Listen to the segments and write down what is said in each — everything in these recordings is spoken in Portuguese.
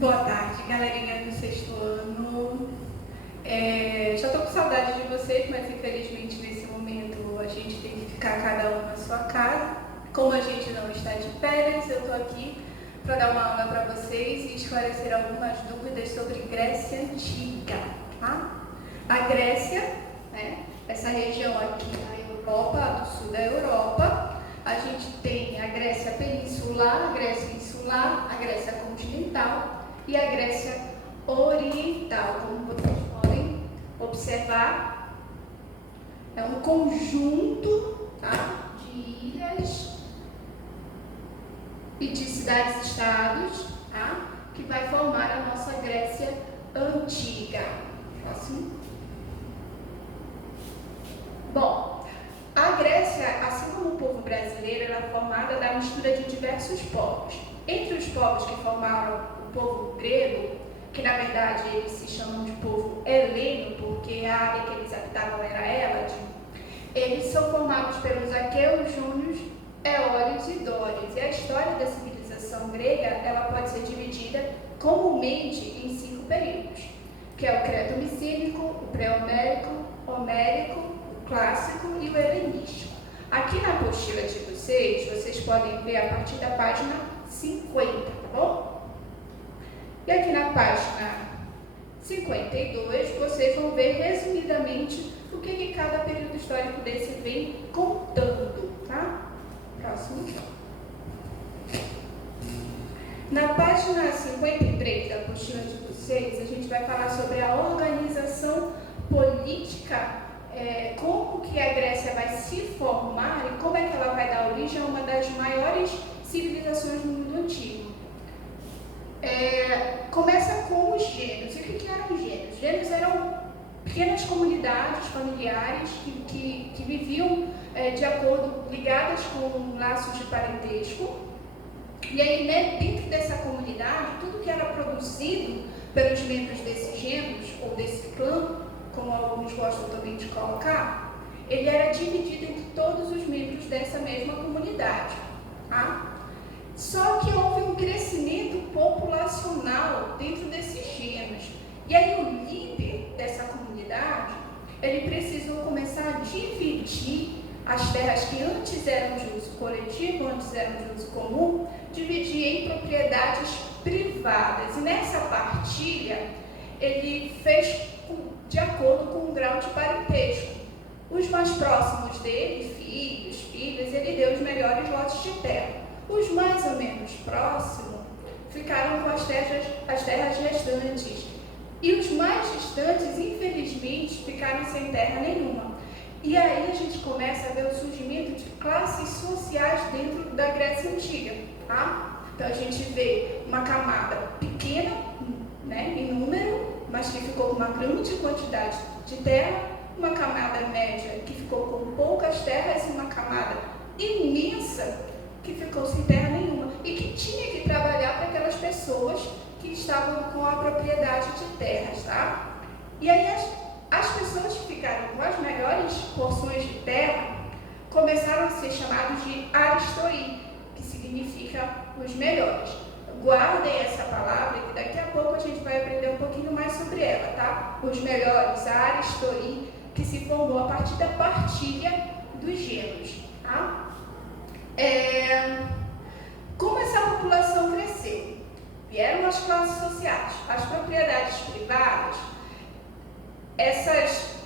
Boa tarde, galerinha do sexto ano. Já estou com saudade de vocês, mas infelizmente nesse momento a gente tem que ficar cada um na sua casa. Como a gente não está de férias, eu estou aqui para dar uma aula para vocês e esclarecer algumas dúvidas sobre Grécia Antiga. Tá? A Grécia, né, essa região aqui na Europa, do sul da Europa, a gente tem a Grécia peninsular, a Grécia insular, a Grécia continental e a Grécia oriental. Como vocês podem observar, é um conjunto, tá, de ilhas e de cidades-estados, tá, que vai formar a nossa Grécia Antiga. Próximo. Bom, a Grécia, assim como o povo brasileiro, era formada da mistura de diversos povos. Entre os povos que formaram o povo grego, que na verdade eles se chamam de povo heleno, porque a área que eles habitavam era Hélade, eles são formados pelos aqueus, jônios, eólios e dórios. E a história da civilização grega, ela pode ser dividida comumente em 5 períodos, que é o creto-micênico, o pré-homérico, homérico, o clássico e o helenístico. Aqui na apostila de vocês podem ver a partir da página 50, tá bom? E aqui na página 52, vocês vão ver resumidamente o que cada período histórico desse vem contando, tá? Próximo. Na página 53 da apostila de vocês, a gente vai falar sobre a organização política, como que a Grécia vai se formar e como é que ela vai dar origem a uma das maiores civilizações do mundo antigo. Começa com os gênios. E o que eram os gênios? Os gênios eram pequenas comunidades familiares que viviam de acordo, ligadas com laços de parentesco. E aí, né, dentro dessa comunidade, tudo que era produzido pelos membros desses gênios ou desse clã, como alguns gostam também de colocar, ele era dividido entre todos os membros dessa mesma comunidade. Tá? Só que houve um crescimento populacional dentro desses gênios. E aí o líder dessa comunidade, ele precisou começar a dividir as terras que antes eram de uso coletivo, antes eram de uso comum, dividir em propriedades privadas. E nessa partilha, ele fez de acordo com o grau de parentesco. Os mais próximos dele, filhas, ele deu os melhores lotes de terra. Os mais ou menos próximos ficaram com as terras restantes. E os mais distantes, infelizmente, ficaram sem terra nenhuma. E aí a gente começa a ver o surgimento de classes sociais dentro da Grécia Antiga. Tá? Então a gente vê uma camada pequena, né, em número, mas que ficou com uma grande quantidade de terra, uma camada média que ficou com poucas terras e uma camada imensa que ficou sem terra nenhuma e que tinha que trabalhar para aquelas pessoas que estavam com a propriedade de terras, tá? E aí as pessoas que ficaram com as melhores porções de terra começaram a ser chamados de aristoi, que significa os melhores. Guardem essa palavra que daqui a pouco a gente vai aprender um pouquinho mais sobre ela, tá? Os melhores, a aristoi, que se formou a partir da partilha dos gênios, tá? Como essa população cresceu? Vieram as classes sociais, as propriedades privadas, essas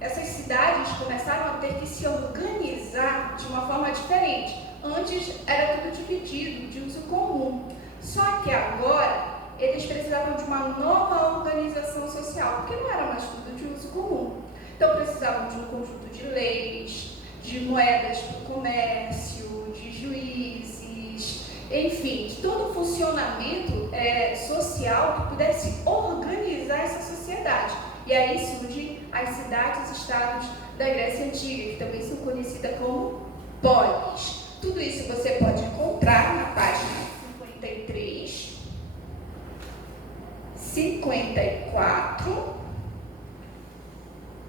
cidades começaram a ter que se organizar de uma forma diferente. Antes era tudo dividido, de uso comum. Só que agora eles precisavam de uma nova organização social, porque não era mais tudo de uso comum. Então precisavam de um conjunto de leis, de moedas para o comércio, de juízes, enfim, de todo o funcionamento social que pudesse organizar essa sociedade. E aí surgem as cidades-estados da Grécia Antiga, que também são conhecidas como polis. Tudo isso você pode encontrar na página 53, 54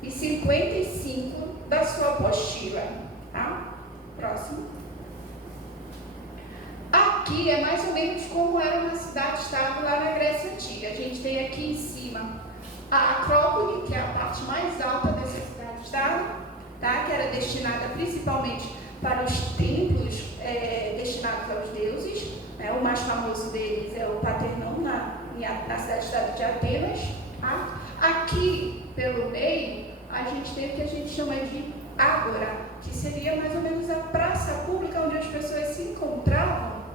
e 55 da sua apostila. Tá? Próximo. Aqui é mais ou menos como era uma cidade-estado lá na Grécia cima a Acrópole, que é a parte mais alta dessa cidade-estado, tá? Que era destinada principalmente para os templos destinados aos deuses, né? O mais famoso deles é o Partenon, na cidade-estado de Atenas. Tá? Aqui, pelo meio, a gente tem o que a gente chama de Ágora, que seria mais ou menos a praça pública onde as pessoas se encontravam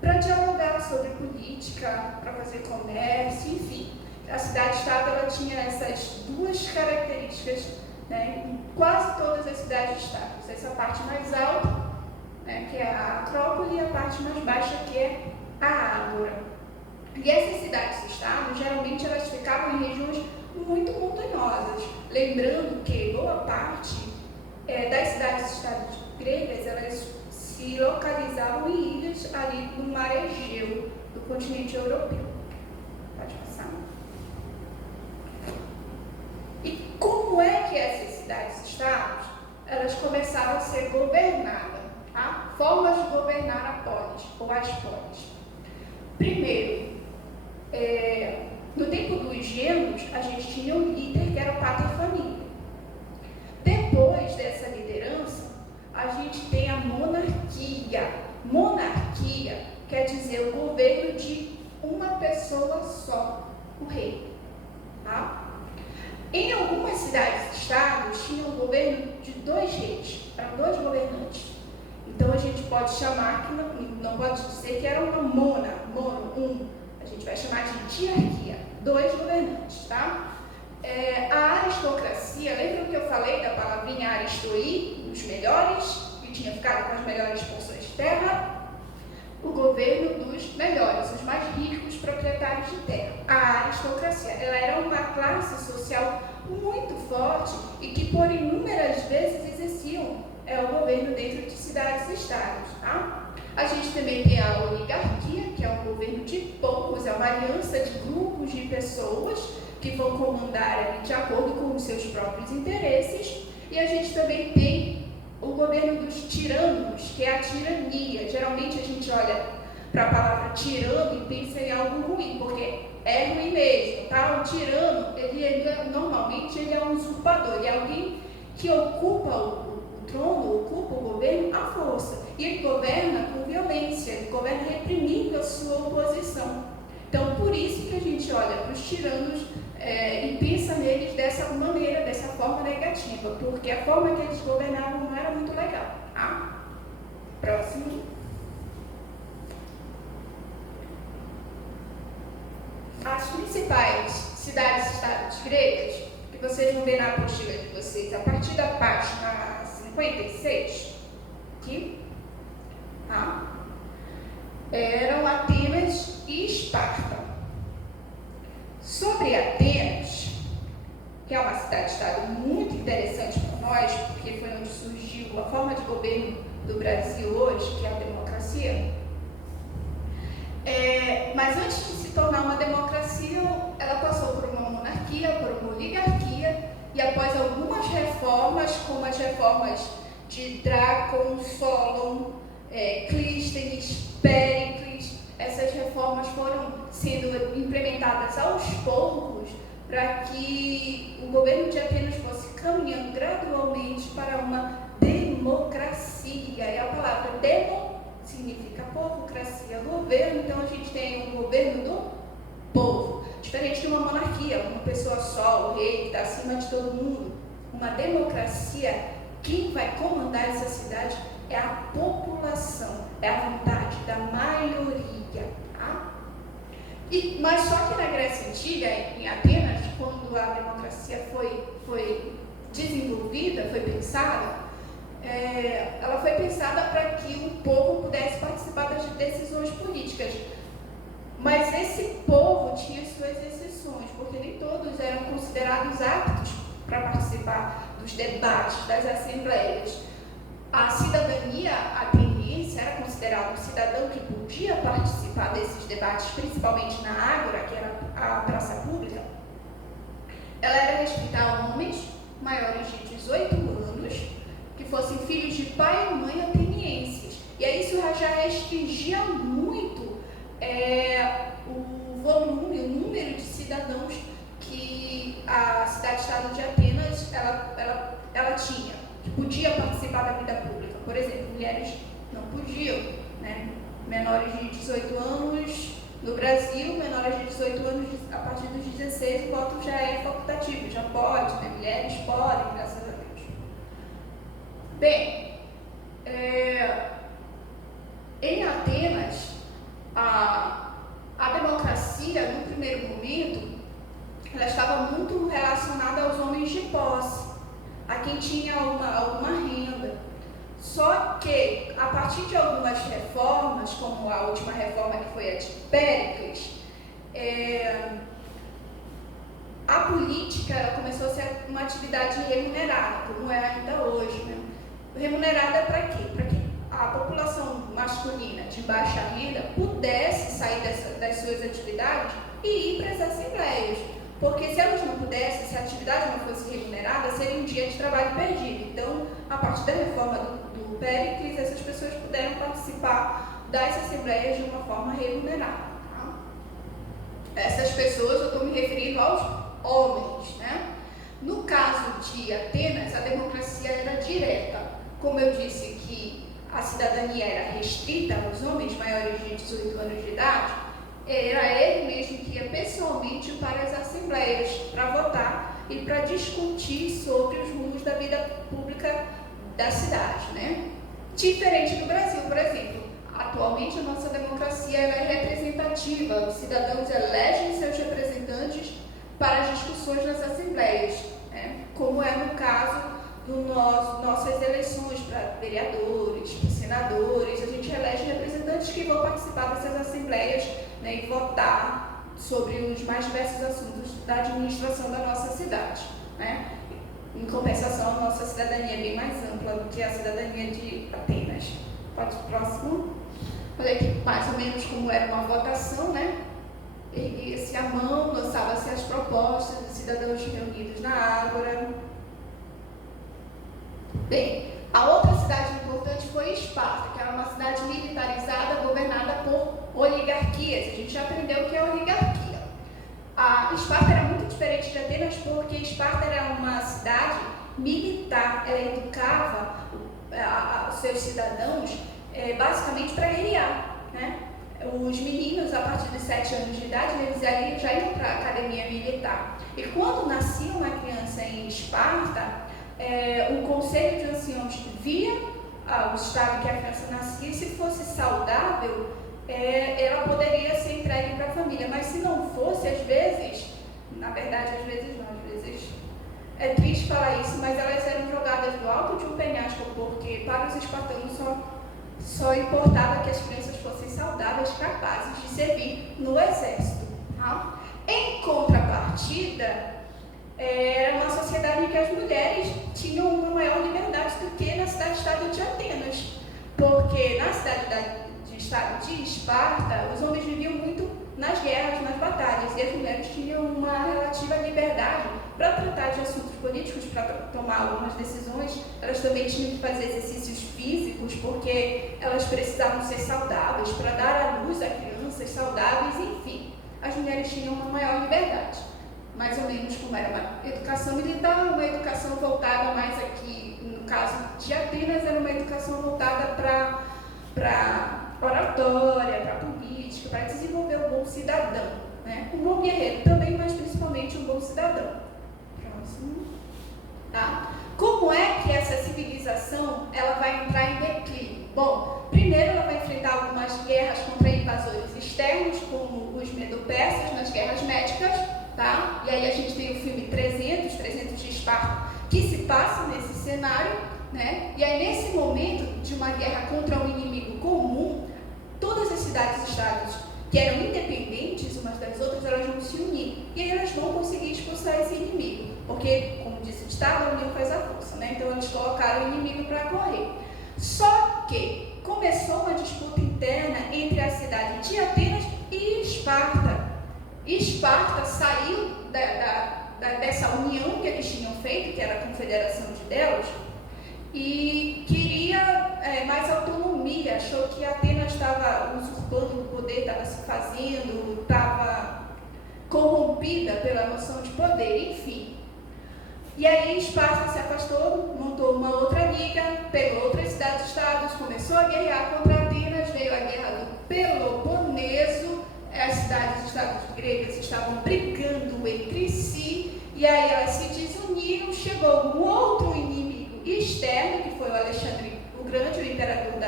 para dialogar sobre política, para fazer comércio, enfim. A cidade-estado ela tinha essas duas características, né, em quase todas as cidades-estados. Essa parte mais alta, né, que é a Acrópole, e a parte mais baixa, que é a Ágora. E essas cidades-estados, geralmente, elas ficavam em regiões muito montanhosas. Lembrando que boa parte das cidades-estados gregas, elas se localizavam em ilhas ali no mar Egeu, do continente europeu. Pode passar. E como é que essas cidades-estados, elas começaram a ser governadas? Tá? Formas de governar a polis, ou as polis. Primeiro, no tempo dos gêmeos, a gente tinha um líder que era o pater familia. Depois dessa liderança, a gente tem a monarquia. Monarquia quer dizer o governo de uma pessoa só, o rei. Tá? Em algumas cidades-estados, tinha o governo de 2 reis, eram 2 governantes. Então, a gente pode chamar, que não pode dizer que era uma a gente vai chamar de diarquia, 2 governantes, tá? A aristocracia, lembram que eu falei da palavrinha aristoí, os melhores, que tinha ficado com as melhores porções de terra? O governo dos melhores, os mais ricos proprietários de terra. A aristocracia, ela era uma classe social muito forte e que por inúmeras vezes exerciam o governo dentro de cidades e estados, tá? A gente também tem a oligarquia, que é um governo de poucos, é uma aliança de grupos de pessoas que vão comandar ali de acordo com os seus próprios interesses. E a gente também tem o governo dos tiranos, que é a tirania. Geralmente a gente olha para a palavra tirano e pensa em algo ruim, porque é ruim mesmo, tá? O tirano, normalmente ele é um usurpador, ele é alguém que ocupa o trono, ocupa o governo à força. E ele governa com violência, ele governa reprimindo a sua oposição. Então, por isso que a gente olha para os tiranos e pensa neles dessa maneira, dessa forma negativa, porque a forma que eles governavam não era muito legal. Tá? Próximo. As principais cidades-estados gregas, que vocês vão ver na apostila de vocês, a partir da página 56, aqui, tá? Eram Atenas e Esparta. Sobre Atenas, que é uma cidade-estado muito interessante para nós, porque foi onde surgiu a forma de governo do Brasil hoje, que é a democracia. Mas antes de se tornar uma democracia, ela passou por uma monarquia, por uma oligarquia, e após algumas reformas, como as reformas de Drácon, Solon, Clístenes, Péricles, essas reformas foram sendo implementadas aos poucos para que o governo de Atenas fosse caminhando gradualmente para uma democracia. E a palavra demo significa povocracia, governo, então a gente tem um governo do povo, diferente de uma monarquia, uma pessoa só, o rei que está acima de todo mundo. Uma democracia, quem vai comandar essa cidade é a população, é a vontade da maioria. Tá? Mas só que na Grécia Antiga, em Atenas, quando a democracia foi desenvolvida, foi pensada, ela foi pensada para que o povo pudesse participar das decisões políticas. Mas esse povo tinha suas exceções, porque nem todos eram considerados aptos para participar dos debates, das assembleias. A cidadania ateniense era considerada um cidadão que podia participar desses debates, principalmente na Ágora, que era a praça pública. Ela era respeitar homens maiores de 18 anos, que fossem filhos de pai e mãe atenienses. E aí isso já restringia muito o volume, o número de cidadãos podiam participar da vida pública. Por exemplo, mulheres não podiam, né? Menores de 18 anos, no Brasil, menores de 18 anos, a partir dos 16, o voto já é facultativo, já pode, né? Mulheres podem, graças a Deus. Bem, em Atenas, a democracia, no primeiro momento, ela estava muito relacionada aos homens de posse, a quem tinha alguma renda. Só que, a partir de algumas reformas, como a última reforma que foi a de Péricles, a política ela começou a ser uma atividade remunerada, como é ainda hoje, né? Remunerada para quê? Para que a população masculina de baixa renda pudesse sair das suas atividades e ir para as assembleias. Porque se elas não pudessem, se a atividade não fosse remunerada, seria um dia de trabalho perdido. Então, a partir da reforma do Péricles, essas pessoas puderam participar das assembleias de uma forma remunerada. Tá? Essas pessoas, eu estou me referindo aos homens, né? No caso de Atenas, a democracia era direta. Como eu disse que a cidadania era restrita aos homens maiores de 18 anos de idade, era ele mesmo que ia pessoalmente para as assembleias para votar e para discutir sobre os rumos da vida pública da cidade, né? Diferente do Brasil, por exemplo. Atualmente a nossa democracia ela é representativa, os cidadãos elegem seus representantes para as discussões nas assembleias, né? Como é no caso nossas eleições para vereadores, para senadores, a gente elege representantes que vão participar dessas assembleias, né, e votar sobre os mais diversos assuntos da administração da nossa cidade, né? Em compensação, a nossa cidadania é bem mais ampla do que a cidadania de Atenas. Pode ir para o próximo. Olha aqui mais ou menos como era uma votação, né? Erguia-se a mão, lançava-se as propostas dos cidadãos reunidos na Ágora. Bem, a outra cidade importante foi Esparta, que era uma cidade militarizada, governada por oligarquias. A gente já aprendeu o que é oligarquia. A Esparta era muito diferente de Atenas porque Esparta era uma cidade militar. Ela educava os seus cidadãos basicamente para guerrear, né? Os meninos, a partir de 7 anos de idade, eles já iam para a academia militar. E quando nascia uma criança em Esparta, o conselho de anciãos via o estado que a criança nascia e se fosse saudável, ela poderia ser entregue para a família. Mas se não fosse, às vezes, na verdade, às vezes não, às vezes é triste falar isso, mas elas eram jogadas do alto de um penhasco, porque para os espartanos só importava que as crianças fossem saudáveis, capazes de servir no exército. Tá? Em contrapartida, era uma sociedade em que as mulheres tinham uma maior liberdade do que na cidade-estado de Atenas, porque na cidade-estado de Esparta, os homens viviam muito nas guerras, nas batalhas, e as mulheres tinham uma relativa liberdade para tratar de assuntos políticos, para tomar algumas decisões. Elas também tinham que fazer exercícios físicos, porque elas precisavam ser saudáveis, para dar à luz a crianças saudáveis, enfim. As mulheres tinham uma maior liberdade. Mais ou menos como era uma educação militar, uma educação voltada mais aqui, no caso de Atenas, era uma educação voltada para oratória, para política, para desenvolver um bom cidadão, né? Um bom guerreiro também, mas principalmente um bom cidadão. Próximo. Tá? Como é que essa civilização ela vai entrar em declínio? Bom, primeiro ela vai enfrentar algumas guerras contra invasores externos, como os medo-persas nas guerras médicas. Tá? E aí a gente tem o filme 300 de Esparta, que se passa nesse cenário, né? E aí nesse momento de uma guerra contra um inimigo comum, todas as cidades-estados que eram independentes umas das outras, elas vão se unir. E aí elas vão conseguir expulsar esse inimigo, porque, como disse o ditado, a união faz a força, né? Então eles colocaram o inimigo para correr. Só que começou uma disputa interna entre a cidade de Atenas e Esparta. Esparta saiu dessa união que eles tinham feito, que era a Confederação de Delos, e queria mais autonomia, achou que Atenas estava usurpando o poder, estava se fazendo, estava corrompida pela noção de poder, enfim. E aí Esparta se afastou, montou uma outra liga, pegou outras cidades-estados, começou a guerrear contra Atenas, veio a guerra do Peloponeso, as cidades-estados gregas estavam brigando entre si, e aí elas se desuniram, chegou um outro inimigo externo, que foi o Alexandre o Grande, o imperador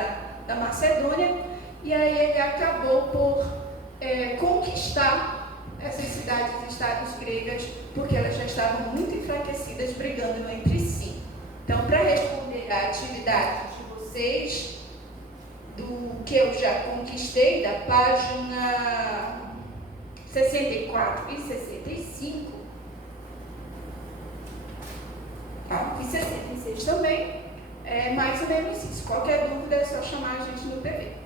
da Macedônia, e aí ele acabou por conquistar essas cidades-estados gregas, porque elas já estavam muito enfraquecidas, brigando entre si. Então, para responder à atividade de vocês, do que eu já conquistei, da página 64 e 65, e 66 também, é mais ou menos isso. Qualquer dúvida é só chamar a gente no PV.